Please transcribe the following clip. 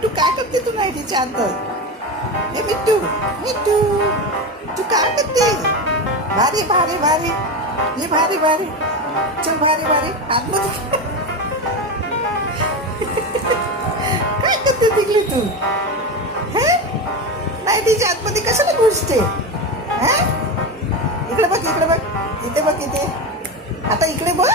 मिट्टू काय करते तू नाईटीच्या अंतर? हे मिट्टू, मिट्टू तू काय करते? भारी भारी भारी, हे भारी भारी, चल भारी भारी आतमध्ये. काय करते तिकली तू? हे नाईटीच्या आतमध्ये कशाला घुसते? इकडे बघ, इकडे बघ, इथे बघ, इथे. आता इकडे बघ.